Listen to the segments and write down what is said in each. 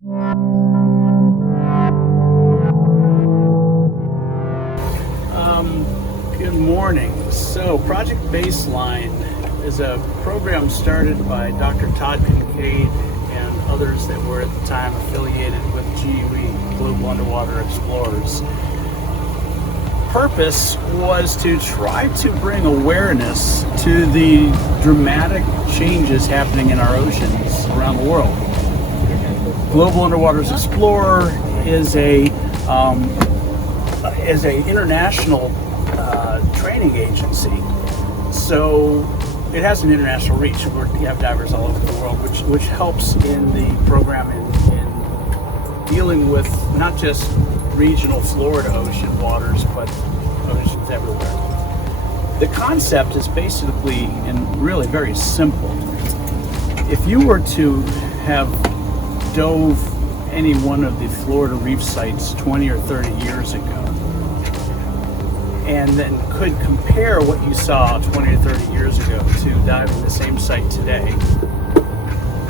Good morning. So Project Baseline is a program started by Dr. Todd, Kincaid and others that were at the time affiliated with GUE, Global Underwater Explorers. Purpose was to try to bring awareness to the dramatic changes happening in our oceans around the world. Global Underwater Explorer is a international training agency, so it has an international reach. We have divers all over the world, which helps in the program in dealing with not just regional Florida ocean waters, but oceans everywhere. The concept is basically and really very simple. If you were to have dove any one of the Florida reef sites 20 or 30 years ago, and then could compare what you saw 20 or 30 years ago to diving the same site today,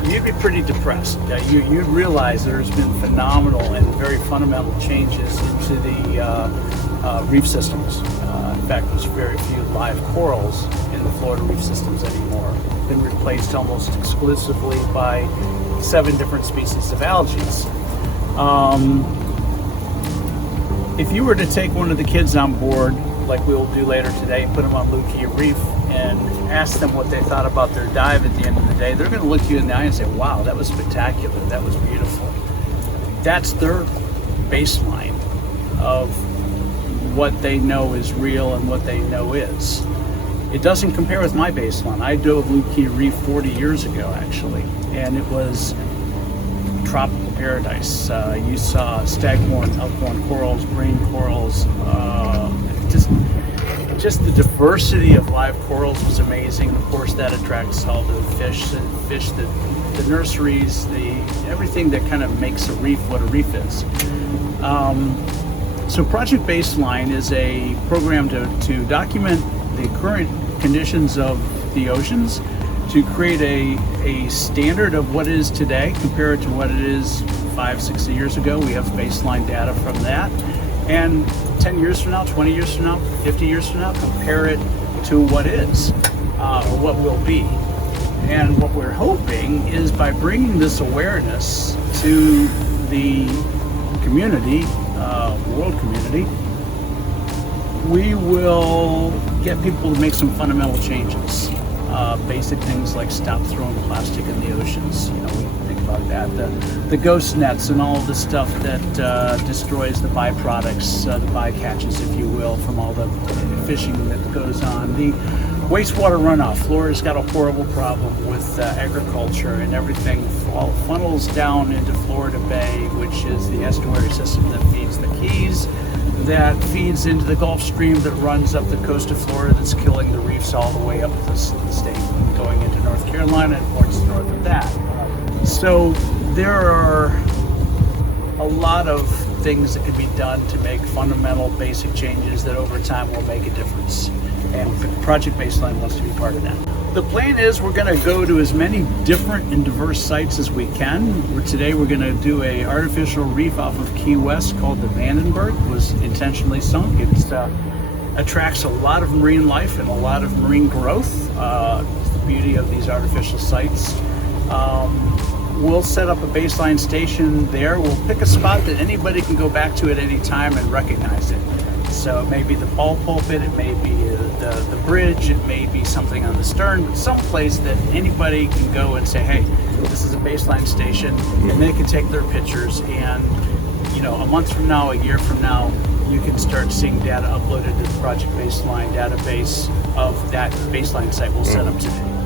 you'd be pretty depressed. You'd realize there's been phenomenal and very fundamental changes into the reef systems. In fact, there's very few live corals in the Florida reef systems anymore. Been replaced almost exclusively by 7 different species of algae. If you were to take one of the kids on board, like we'll do later today, and put them on Lucia Reef and ask them what they thought about their dive at the end of the day, they're going to look you in the eye and say, wow, that was spectacular, that was beautiful. That's their baseline of what they know is real and what they know is. It doesn't compare with my baseline. I dove Lucia Reef 40 years ago, actually, and it was tropical paradise. You saw staghorn, elkhorn corals, brain corals, just the diversity of live corals was amazing. Of course, that attracts all the fish, the nurseries, everything that kind of makes a reef what a reef is. So Project Baseline is a program to document the current conditions of the oceans, to create a standard of what it is today, compare it to what it is 5-6 years ago. We have baseline data from that. And 10 years from now, 20 years from now, 50 years from now, compare it to what is, or what will be. And what we're hoping is by bringing this awareness to the community, world community, we will get people to make some fundamental changes. Basic things like stop throwing plastic in the oceans. We think about that. The ghost nets and all of the stuff that destroys the byproducts, the bycatches, if you will, from all the fishing that goes on. The wastewater runoff. Florida's got a horrible problem with agriculture, and everything funnels down into Florida Bay, which is the estuary system that feeds the Keys, that feeds into the Gulf Stream that runs up the coast of Florida, that's killing the reefs all the way up the state, going into North Carolina and points north of that. So there are a lot of things that can be done to make fundamental basic changes that over time will make a difference. And Project Baseline wants to be part of that. The plan is we're going to go to as many different and diverse sites as we can. Today we're going to do an artificial reef off of Key West called the Vandenberg. It was intentionally sunk. It attracts a lot of marine life and a lot of marine growth. It's the beauty of these artificial sites. We'll set up a baseline station there. We'll pick a spot that anybody can go back to at any time and recognize it. So it may be the ball pulpit, it may be the bridge, it may be something on the stern, but someplace that anybody can go and say, hey, this is a baseline station, and they can take their pictures, and a month from now, a year from now, you can start seeing data uploaded to the Project Baseline database of that baseline site we'll set up today.